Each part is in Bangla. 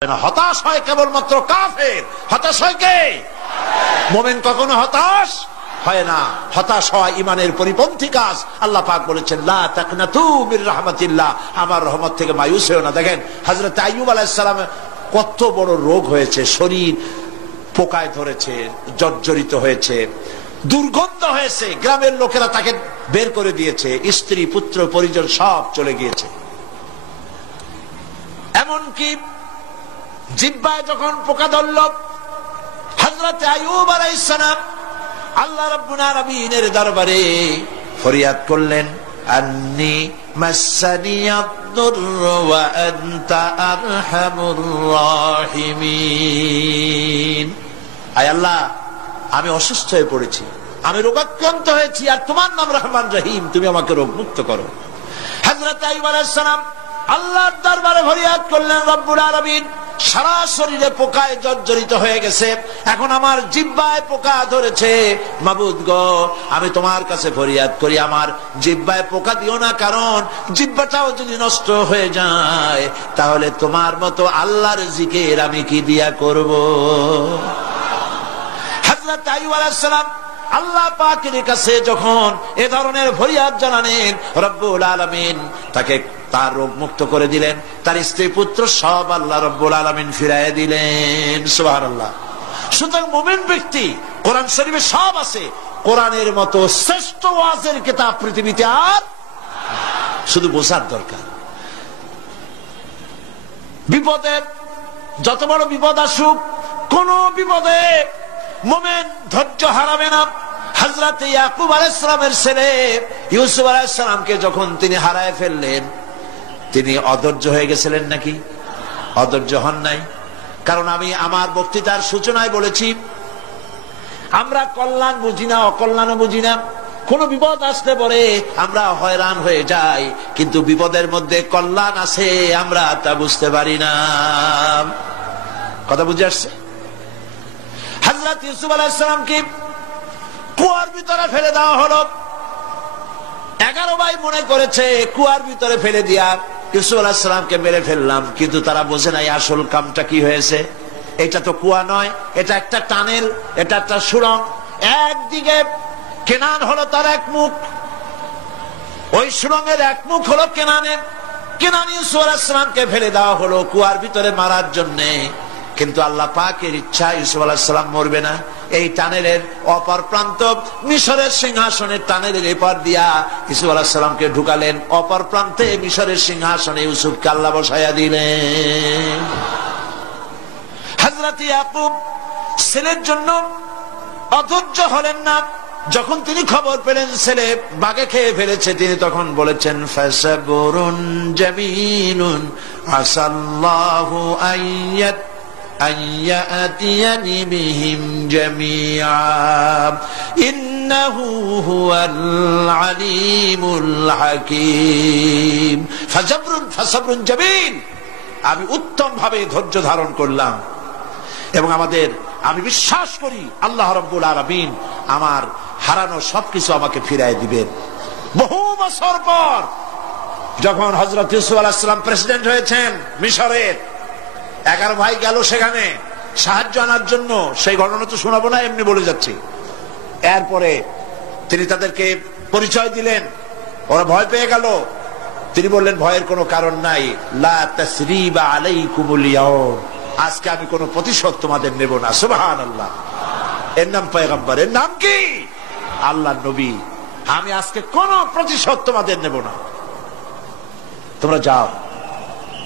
হতাশ হয় কেবলমাত্র কাফের। হতাশ হয় কে? মুমিন কখনো হতাশ হয় না। হতাশ হয় ইমানের পরিপন্থী কাজ। আল্লাহ পাক বলেছেন লা তাকনাতু মির রাহমাতিল্লাহ, আমার রহমত থেকে মায়ুস হও না। দেখেন হযরত আইয়ুব আলাইহিস সালাম কত বড় রোগ হয়েছে, শরীর পোকায় ধরেছে, জর্জরিত হয়েছে, দুর্গন্ধ হয়েছে, গ্রামের লোকেরা তাকে বের করে দিয়েছে, স্ত্রী পুত্র পরিজন সব চলে গিয়েছে। এমনকি জিহ্বায় যখন পোকা ধরল, হযরত আইয়ুব আলাইহিস সালাম আল্লাহ রাব্বুল আলামিনের দরবারে ফরিয়াদ করলেন, আন্নী মাসসানিয়াদ-দুরর ওয়া আনতা আরহামুর রাহিমিন। আয় আল্লাহ, আমি অসুস্থ হয়ে পড়েছি, আমি রোগাক্রান্ত হয়েছি, আর তোমার নাম রহমান রহিম, তুমি আমাকে রোগ মুক্ত করো। হযরত আইয়ুব আলাইহিস সালাম আল্লাহর দরবারে ফরিয়াদ করলেন, রব্বুল আলামিন সারা শরীরে পোকায় জর্জরিত হয়ে গেছে, এখন আমার জিহ্বায় পোকা ধরেছে, মাবুদ গো আমি তোমার কাছে ফরিয়াদ করি আমার জিহ্বায় পোকা দিও না, কারণ জিহ্বাটাও যদি নষ্ট হয়ে যায় তাহলে তোমার মতো আল্লাহর জিকির আমি কি দিয়া করব। হযরত আইয়ুব আলাইহিস সালাম আল্লাহ পাকের কাছে যখন এ ধরনের ফরিয়াদ জানালেন, রব্বুল আলামিন তাকে তার রোগ মুক্ত করে দিলেন, তার স্ত্রী পুত্র সব আল্লাহ রব্বুল আলামিন ফিরাইয়া দিলেন। সুবহানাল্লাহ। সুতরাং মুমিন ব্যক্তি, কোরআন শরীফে সব আছে, কোরআনের মতো শ্রেষ্ঠ ওয়াজের কিতাব পৃথিবীতে আর শুধু বোঝার দরকার। বিপদের যত বড় বিপদ আসুক, কোন বিপদে মুমিন ধৈর্য হারাবে না। হযরত ইয়াকুব আলাইহিস সালামের ছেলে ইউসুফ আলাইহিস সালামকে যখন তিনি হারায় ফেললেন, তিনি অধৈর্য হয়ে গেছিলেন নাকি? অধৈর্য হন নাই। কারণ আমি আমার বক্তৃতার সূচনায় বলেছি, আমরা কল্যাণ বুঝি না, অকল্যাণও বুঝি না। কোন বিপদ আসতে পরে আমরা হয়রান হয়ে যাই, কিন্তু বিপদের মধ্যে কল্যাণ আছে আমরা তা বুঝতে পারি না। কথা বুঝে আসছে? হযরত ইউসুফ আলাইহিস সালামকে কুয়ার ভিতরে ফেলে দেওয়া হলো। 11 ভাই মনে করেছে কুয়ার ভিতরে ফেলে দিয়া ইউসুফ আলাইহিস সালামকে মেরে ফেললাম, কিন্তু তারা বোঝে নাই আসল কামটা কি হয়েছে। এটা তো কুয়া নয়, এটা একটা টানেল, এটা একটা সুড়ং। একদিকে কেনান হলো তার এক মুখ, ওই সুড়ঙ্গের এক মুখ হলো কেনানের। কেনান ইউসুফ আলাইহিস সালামকে ফেলে দেওয়া হলো কুয়ার ভিতরে মারার জন্যে, কিন্তু আল্লাহ পাকের ইচ্ছা ইউসুফ আলাইহিস সালাম মরবে না। এই টানেলের অপর প্রান্ত মিশরের সিংহাসনের টানেলের এপার দিয়া ইউসুফ আলাইহিস সালামকে ঢুকালেন, অপর প্রান্তে মিশরের সিংহাসনে ইউসুফকে আল্লাহ বসাইয়া দিলেন। হযরত ইয়াকুব ছেলের জন্য অধৈর্য হলেন না। যখন তিনি খবর পেলেন ছেলে বাঘে খেয়ে ফেলেছে, তিনি তখন বলেছেন, ফাসাবুরুন জামিলুন আসাল্লাহু আইয়াত আইয়াতিয়ানি বিহিম জামিআ ইন্নাহু হুয়াল আলিমুল হাকীম। ফাসাবরুন জামিল, আমি উত্তম ভাবে ধৈর্য ধারণ করলাম, এবং আমি বিশ্বাস করি আল্লাহ রাব্বুল আলামিন আমার হারানো সবকিছু আমাকে ফিরাই দিবেন। বহু বছর পর যখন হযরত ইউসুফ আলাইহিস সালাম প্রেসিডেন্ট হয়েছেন মিশরের, 11 ভাই গেল সেখানে সাহায্য আনার জন্য। সেই ঘটনা তো শোনাবো না, এমনি বলে যাচ্ছি। এরপরে তিনি তাদেরকে পরিচয় দিলেন, ওরা ভয় পেয়ে গেল। তিনি বললেন, ভয়ের কোনো কারণ নাই, লা তাসরিবা আলাইকুমুল ইয়াউম, আজকে আমি কোনো প্রতিশোধ তোমাদের নেব না। সুবহানাল্লাহ। এর নাম পয়গম্বর, এর নাম কি? আল্লাহর নবী। আমি আজকে কোনো প্রতিশোধ তোমাদের নেব না, তোমরা যাও।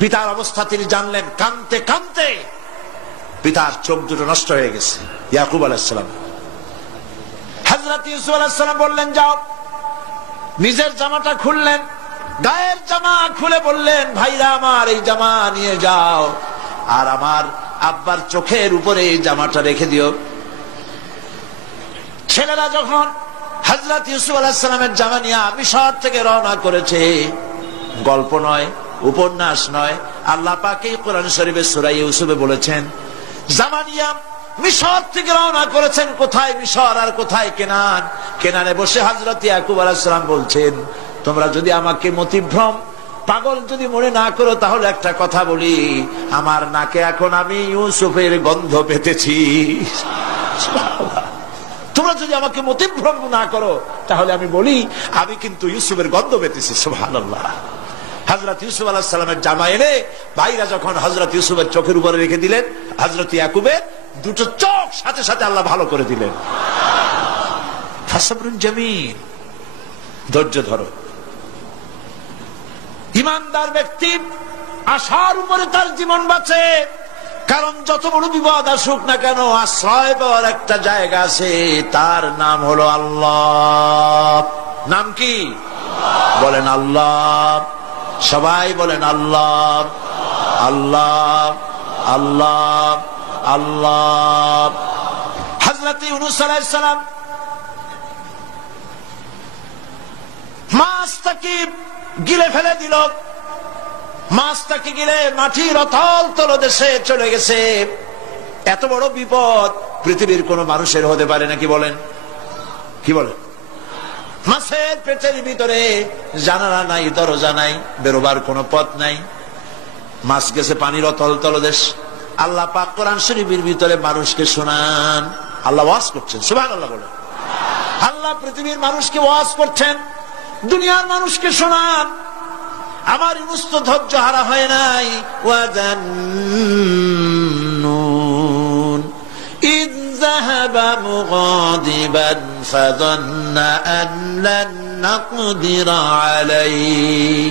পিতার অবস্থা তিনি জানলেন, কাঁদতে কাঁদতে পিতার চোখ দুটো নষ্ট হয়ে গেছে। ইয়াকুব আলাইহিস সালাম, হযরত ইউসুফ আলাইহিস সালাম বললেন, যাও। নিজের জামাটা খুললেন, গায়ের জামা খুলে বললেন, ভাইরা আমার এই জামা নিয়ে যাও, আর আমার আব্বার চোখের উপরে এই জামাটা রেখে দিও। ছেলেরা যখন হযরত ইউসুফ আলাইহিস সালামের জামা নিয়ে মিশর থেকে রওনা করেছে, গল্প নয়, উপন্যাস নয়, আল্লাহ পাক এই কোরআন শরীফে সূরা ইউসুফে বলেছেন, জামা নিয়ে মিশর থেকে রওনা করেছেন। কোথায় মিশর আর কোথায় কেনান? কেনানে বসে হযরত ইয়াকুব আলাইহিস সালাম বলছেন, তোমরা যদি আমাকে মতিভ্রম পাগল যদি মনে না করো তাহলে একটা কথা বলি, আমার নাকে এখন আমি ইউসুফের গন্ধ পেতেছি। তোমরা যদি আমাকে মতিভ্রম না করো তাহলে আমি বলি আমি কিন্তু ইউসুফের গন্ধ পেতেছি। সুবহানাল্লাহ। হযরত ইউসুফ আলাইহিস সালামের জামা এনে ভাইরা যখন হযরত ইউসুফের চোখের উপরে রেখে দিলেন, হযরত ইয়াকুবের দুটো চোখ সাথে সাথে আল্লাহ ভালো করে দিলেন। ফাসবরুন জামিল, ধৈর্য ধরো। ইমানদার ব্যক্তি আশার উপরে তার জীবন বাঁচে, কারণ যত বড় বিপদ আসুক না কেন আশ্রয় পাওয়ার একটা জায়গা আছে, তার নাম হলো আল্লাহ। নাম কি? বলেন আল্লাহ। সবাই বলেন আল্লাহ আল্লাহ আল্লাহ আল্লাহ। হযরত ইউনূস আলাইহিস সালাম মাছটাকে গিলে ফেলে দিল, মাছটাকে গিলে মাটির অতল তলদেশে চলে গেছে। এত বড় বিপদ পৃথিবীর কোন মানুষের হতে পারে নাকি? বলেন, কি বলেন? মাছের পেটের ভিতরে জানালা নাই, দরজা নাই, বেরোবার কোনো পথ নাই, মাছ গেছে পানির অতল তলদেশ। আল্লাহ পাক কোরআন শরীফের ভিতরে মানুষকে শোনান, আল্লাহ ওয়াজ করছেন। সুবহানাল্লাহ বলেন। আল্লাহ পৃথিবীর মানুষকে ওয়াজ করছেন, দুনিয়ার মানুষকে শোনান। আমার ইউনূস তো ধৈর্য হারা হয় নাই। ওয়াযান্নুন ইয যাহাবা মুগাদিবান ফাযান্না আন লান নাকদিরা আলাইহি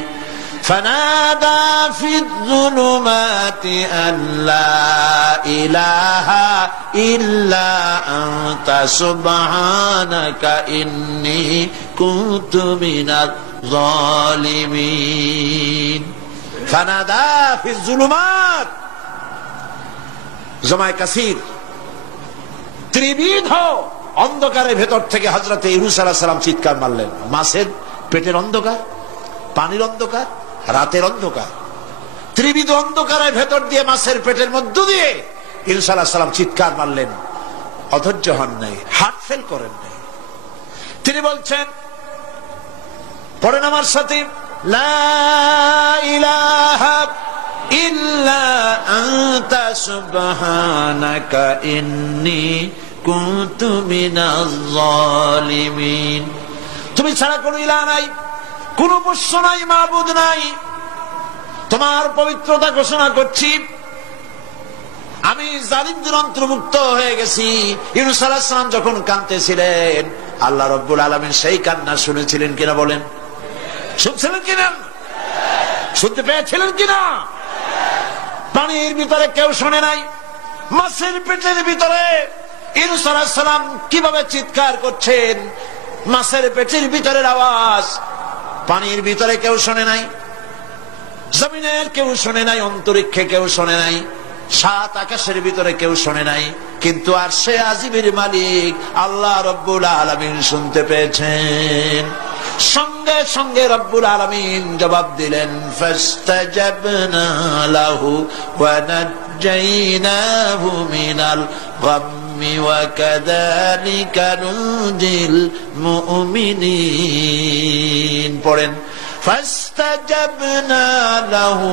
فنادى في الظلمات أن لا إله إلا أنت سبحانك إني كنت من الظالمين فنادى في الظلمات জমায়ে কাসির ত্রিবিধ অন্ধকারের ভেতর থেকে হযরত ইউনূস আলাইহিস সালাম চিৎকার মারলেন। মাছের পেটের অন্ধকার, পানির অন্ধকার, রাতের অন্ধকার, ত্রিবিধ অন্ধকারের ভেতর দিয়ে মাছের পেটের মধ্য দিয়ে ইউনূস আলাইহিস সালাম চিৎকার মারলেন। অধৈর্য হন নাই, হার্ট ফেল করেন নাই। তিনি বলছেন, পড়েন আমার সাথে, লা ইলাহা ইল্লা আনতা সুবহানাকা ইন্নী কুনতু মিনাজ জালিমিন। তুমি ছাড়া কোনো ইলাহ নাই, কোন পোষ্য নাই, মাবুদ নাই, তোমার পবিত্রতা ঘোষণা করছি, আমি জালিমদের অন্তর্ভুক্ত হয়ে গেছি। ইউনূস আলাইহিস সালাম যখন কাঁদতেছিলেন, আল্লাহ রাব্বুল আলামিন সেই কান্না শুনেছিলেন কিনা? বলেন, শুনছিলেন কিনা? শুনতে পেয়েছিলেন কিনা? পানির ভিতরে কেউ শোনে নাই, মাছের পেটের ভিতরে ইউনূস আলাইহিস সালাম কিভাবে চিৎকার করছেন, মাছের পেটের ভিতরের আওয়াজ পানির ভিতরে কেউ শোনে নাই, জমিনের কেউ শোনে নাই, অন্তরিক্ষে কেউ শোনে নাই, সাত আকাশের ভিতরে কেউ শোনে নাই, কিন্তু আরশে আজিমের মালিক আল্লাহ রব্বুল আলামিন শুনতে পেয়েছেন। সঙ্গে সঙ্গে রব্বুল আলামিন জবাব দিলেন, ফাস্তাজাবনা লাহু ওয়া নাজ্জাইনাহু মিনাল গাম্মি ওয়া কাযালিকা নুনজিল মুমিনিন। পড়েন, ফাস্তাজাবনা লাহু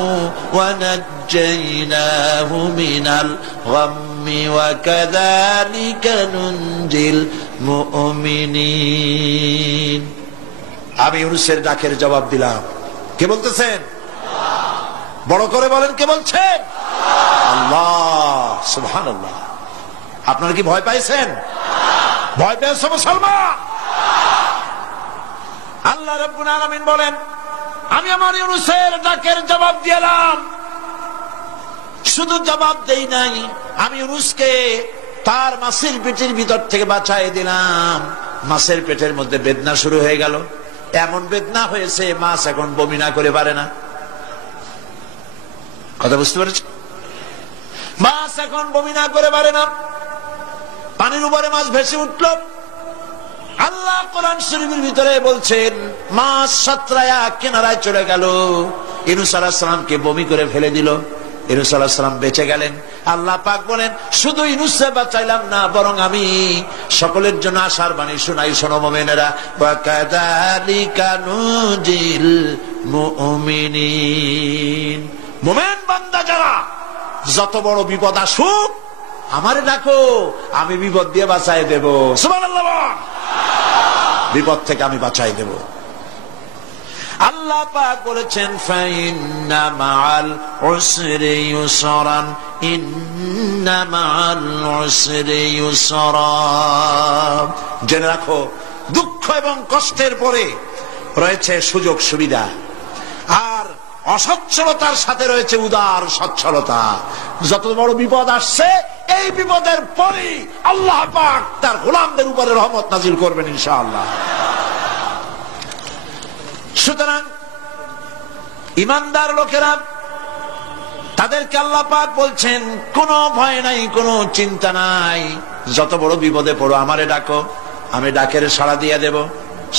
ওয়া নাজ্জাইনাহু মিনাল গাম্মি ওয়া কাযালিকা নুনজিল মুমিনিন। আমি ইউনূসের ডাকের জবাব দিলাম। কে বলতেছেন? বড় করে বলেন, কে বলছেন? আল্লাহ। সুবহানাল্লাহ। আপনারা কি ভয় পাইছেন? ভয় পেয়েছে মুসলমান? আল্লাহ রাব্বুল আলামিন বলেন, আমি আমার ইউনূসের ডাকের জবাব দিলাম। শুধু জবাব দেই নাই, আমি ইউনূসকে তার মাছের পেটের ভিতর থেকে বাঁচাই দিলাম। মাছের পেটের মধ্যে বেদনা শুরু হয়ে গেল, এমন বেদনা হয়েছে মাছ এখন বমি না করে পারে না। কথা বুঝতে পেরেছ? মাছ এখন বমি না করে পারে না। পানির উপরে মাছ ভেসে উঠল। আল্লাহ কোরআন শরীফের ভিতরে বলছেন, মাছ সাতরায়া কিনারায় চলে গেল, ইউনূস আলাইহিস সালামকে বমি করে ফেলে দিল। ইউনূস আলাইহিস সালাম বেঁচে গেলেন। আল্লাহ পাক বলেন শুধু ইউনূসকে বাঁচাইলাম না, বরং আমি সকলের জন্য আশার বাণী শোনাই, শোনো মুমিনেরা, ওয়া কাযালিকা নুজিল মুমিনিন। মুমিন বান্দা যারা, যত বড় বিপদ আসুক আমারে ডাকো, আমি বিপদ দিয়ে বাঁচাই দেব। সুবহানাল্লাহ, বিপদ থেকে আমি বাঁচাই দেব। আল্লাহ পাক বলেছেন ফাইন্না মাআল উসরি ইউসরান, ইন্না মাআল উসরি ইউসরা। জেনে রাখো, দুঃখ এবং কষ্টের পরে রয়েছে সুযোগ সুবিধা, আর অসচ্ছলতার সাথে রয়েছে উদার সচ্ছলতা। যত বড় বিপদ আসছে, এই বিপদের পরে আল্লাহ পাক তার গোলামদের উপরে রহমত নাজিল করবেন ইনশাআল্লাহ। সুতরাং ইমানদার লোকেরা, তাদেরকে আল্লাহ পাক বলছেন কোনো ভয় নাই, কোনো চিন্তা নাই, যত বড় বিপদে পড়ো আমারে ডাকো, আমি ডাকের সাড়া দিয়ে দেব।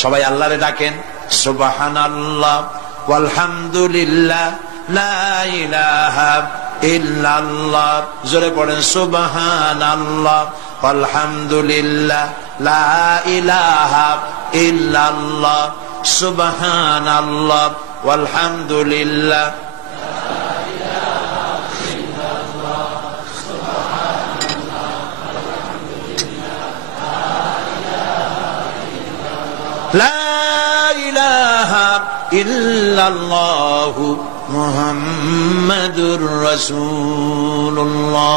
সবাই আল্লাহরে ডাকেন, সুবহানাল্লাহ ওয়ালহামদুলিল্লাহ লা ইলাহা ইল্লাল্লাহ। জোরে পড়েন সুবহানাল্লাহ ওয়ালহামদুলিল্লাহ লা ইলাহা ইল্লাল্লাহ, সুবহানাল্লাহ ওয়ালহামদুলিল্লাহ লা ইলাহা ইল্লাল্লাহু মুহাম্মাদুর রাসূলুল্লাহ।